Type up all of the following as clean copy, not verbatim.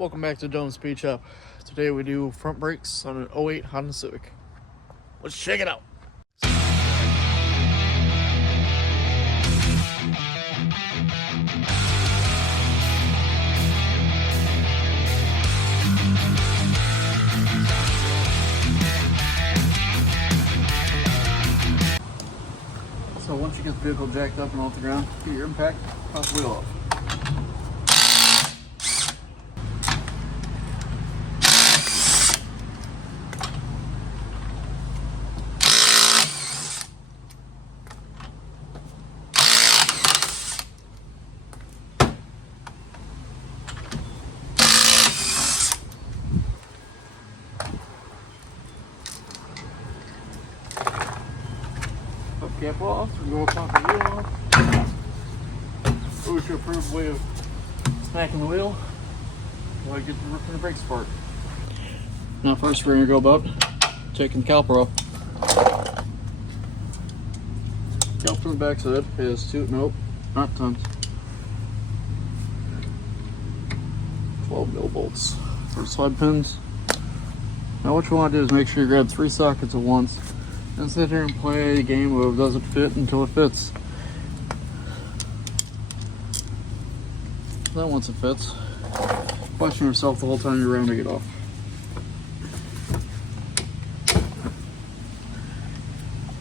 Welcome back to Dome's Speed Shop. Today we do front brakes on an '08 Honda Civic. Let's check it out. So once you get the vehicle jacked up and off the ground, get your impact, pop the wheel off. Pop the cap off, and go pop the wheel off. What's your approved way of smacking the wheel? While you get the brakes apart. Now first we're going to go about taking the caliper off. Caliper on the back side has not tons. 12 mil bolts for slide pins. Now what you want to do is make sure you grab 3 sockets at once and sit here and play a game of does it fit until it fits. Then once it fits, question yourself the whole time you're rounding it off.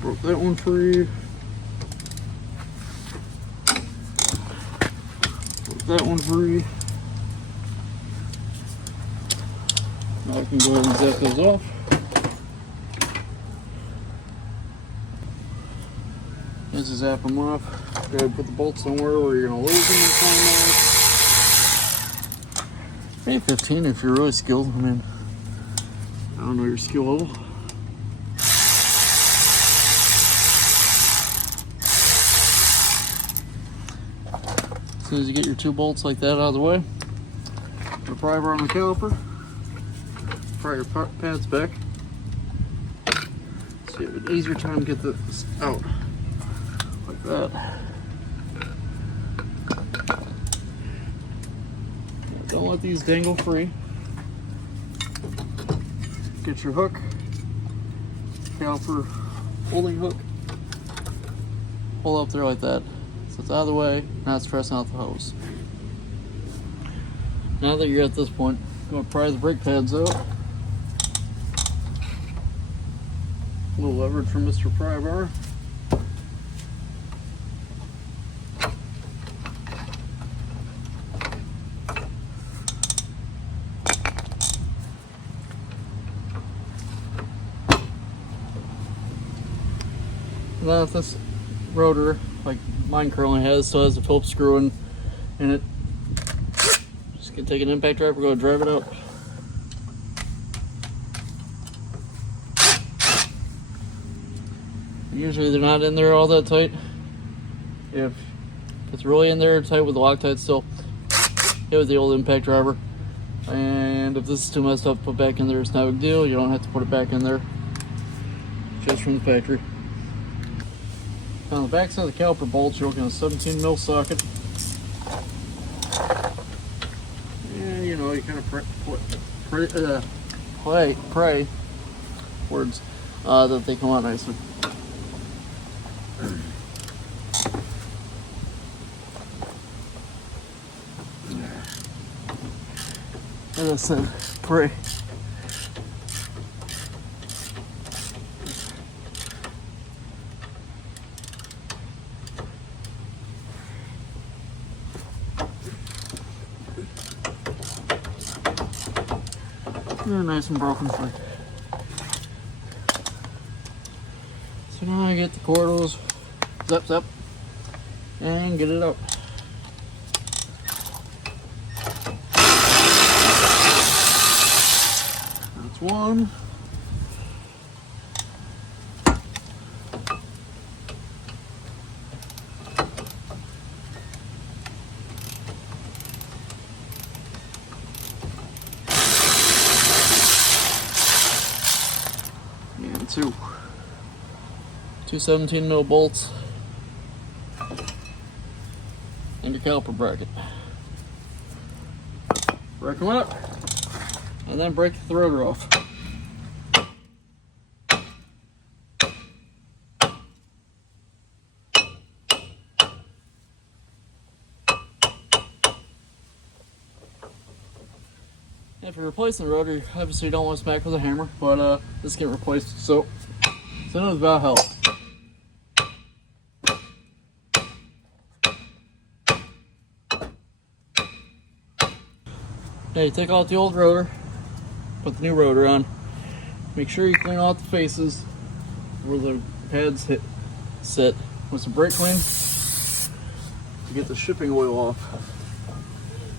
Broke that one free. Broke that one free. Now I can go ahead and zap those off. As you zap them off, go ahead and put the bolts somewhere where you're going to lose them in time. Maybe 15 if you're really skilled. I mean, I don't know your skill level. As soon as you get your 2 bolts like that out of the way, put a pry bar on the caliper, pry your pads back, so you have an easier time to get this out like that. Don't let these dangle free. Get your hook, caliper holding hook, pull up there like that so it's out of the way, not stressing out the hose. Now that you're at this point, I'm going to pry the brake pads out. A little leverage from Mr. Pry Bar. Now if this rotor, like mine currently has, still has a Phillips screw in it, just gonna take an impact driver, go drive it out. Usually they're not in there all that tight. If it's really in there tight with the Loctite still, hit with the old impact driver. And if this is too messed up, put back in there, it's not a big deal. You don't have to put it back in there, just from the factory. On the back side of the caliper bolts, you're looking at a 17 mil socket. And you know, you kind of pray words that they come out nicely. As I said, pray. They're nice and broken free. So now I get the cordles, zap, and get it out. That's one. And two 17 mil bolts and your caliper bracket. break them out, and then break the rotor off. If you're replacing the rotor, obviously you don't want to smack with a hammer, but this can get replaced, so it knows about help. Now you take out the old rotor, put the new rotor on. Make sure you clean out the faces where the pads sit with some brake clean to get the shipping oil off,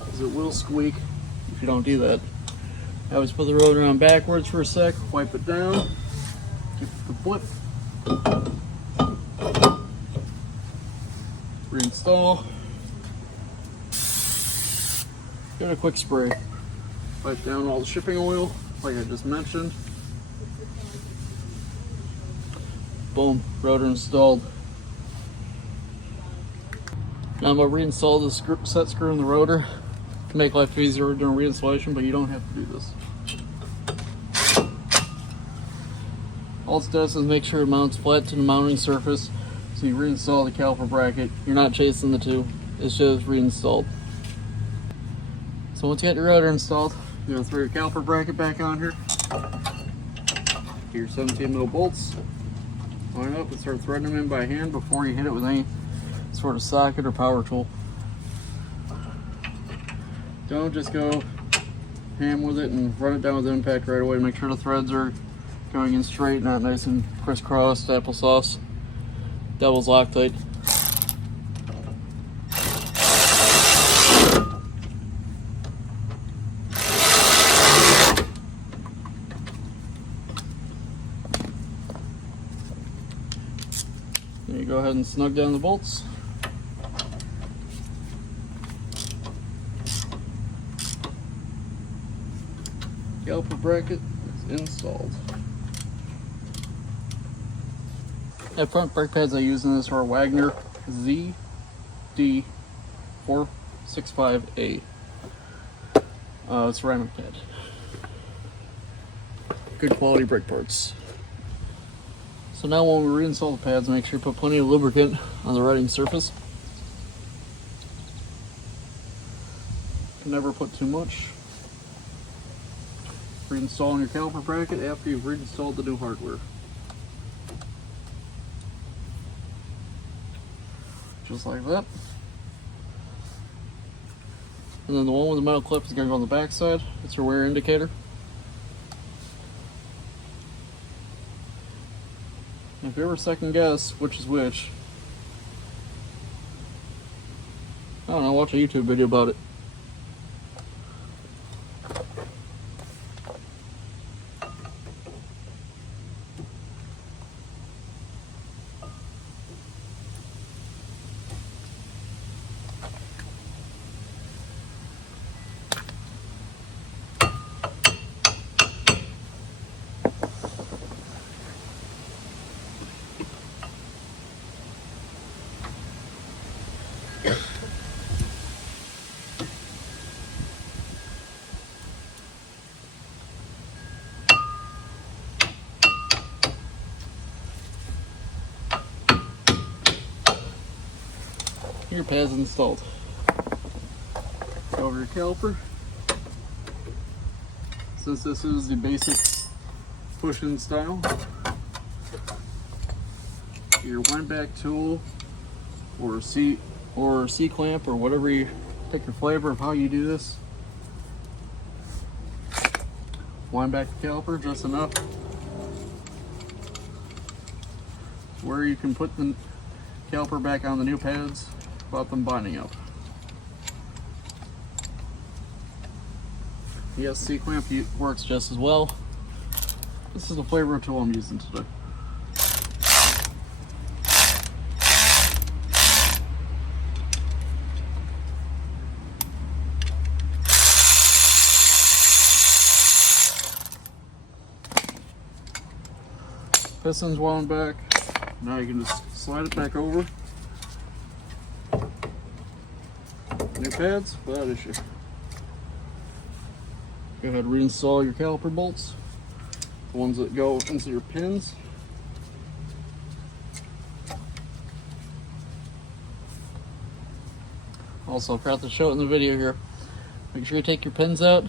because it will squeak if you don't do that. I always put the rotor on backwards for a sec, wipe it down, keep the flip, reinstall, give it a quick spray, wipe down all the shipping oil like I just mentioned. Boom, rotor installed. Now I'm going to reinstall the set screw in the rotor to make life easier during reinstallation, but you don't have to do this. All it does is make sure it mounts flat to the mounting surface. So you reinstall the caliper bracket. You're not chasing the two, it's just reinstalled. So once you get your rotor installed, you're going to throw your caliper bracket back on here. Get your 17mm bolts, line up and start threading them in by hand before you hit it with any sort of socket or power tool. Don't just go ham with it and run it down with impact right away. Make sure the threads are going in straight, not nice and crisscrossed applesauce. Devil's Loctite. Then you go ahead and snug down the bolts. Caliper bracket is installed. The front brake pads I use in this are Wagner ZD465A. Ceramic pad. Good quality brake parts. So now when we reinstall the pads, make sure you put plenty of lubricant on the riding surface. Never put too much. Reinstalling your caliper bracket after you've reinstalled the new hardware. Just like that. And then the one with the metal clip is going to go on the back side. It's your wear indicator. And if you ever second guess which is which, I don't know, watch a YouTube video about it. Your pad's installed. Go over your caliper. Since this is the basic push-in style, your wind back tool or C clamp or whatever you take your flavor of how you do this. Wind back the caliper just enough where you can put the caliper back on the new pads without them binding up. Yes, C-clamp works just as well. This is the flavor tool I'm using today. Piston's wound back. Now you can just slide it back over. New pads without issue. Go ahead and reinstall your caliper bolts, the ones that go into your pins. Also, forgot to show it in the video here. Make sure you take your pins out,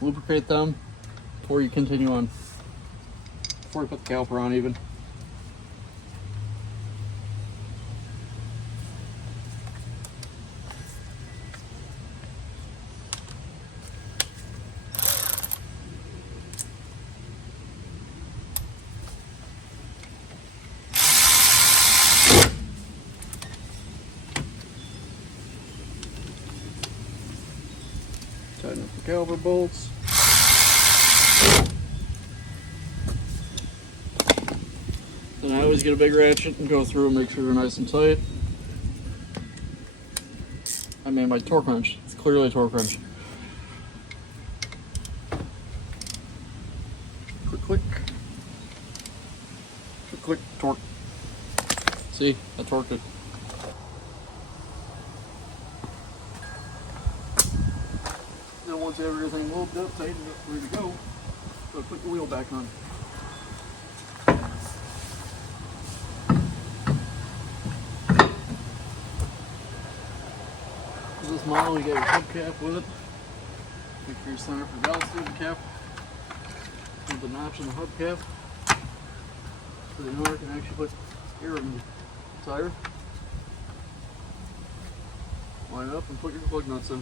lubricate them before you continue on. Before you put the caliper on even. Tighten up the caliper bolts. Then I always get a big ratchet and go through and make sure they're nice and tight. I made my torque wrench. It's clearly a torque wrench. Click, click. Click, click, torque. See, I torqued it. Then once you have everything lubed up, tightened up, ready to go, put the wheel back on. For this model, you get your hubcap with it. Make sure you sign up for valve stable cap. With the notch in the hubcap, so the owner can actually put air in the tire. Line up and put your plug nuts in.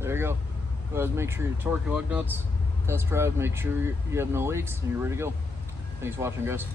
There you go. Go ahead and make sure you torque your lug nuts, test drive, make sure you have no leaks, and you're ready to go. Thanks for watching, guys.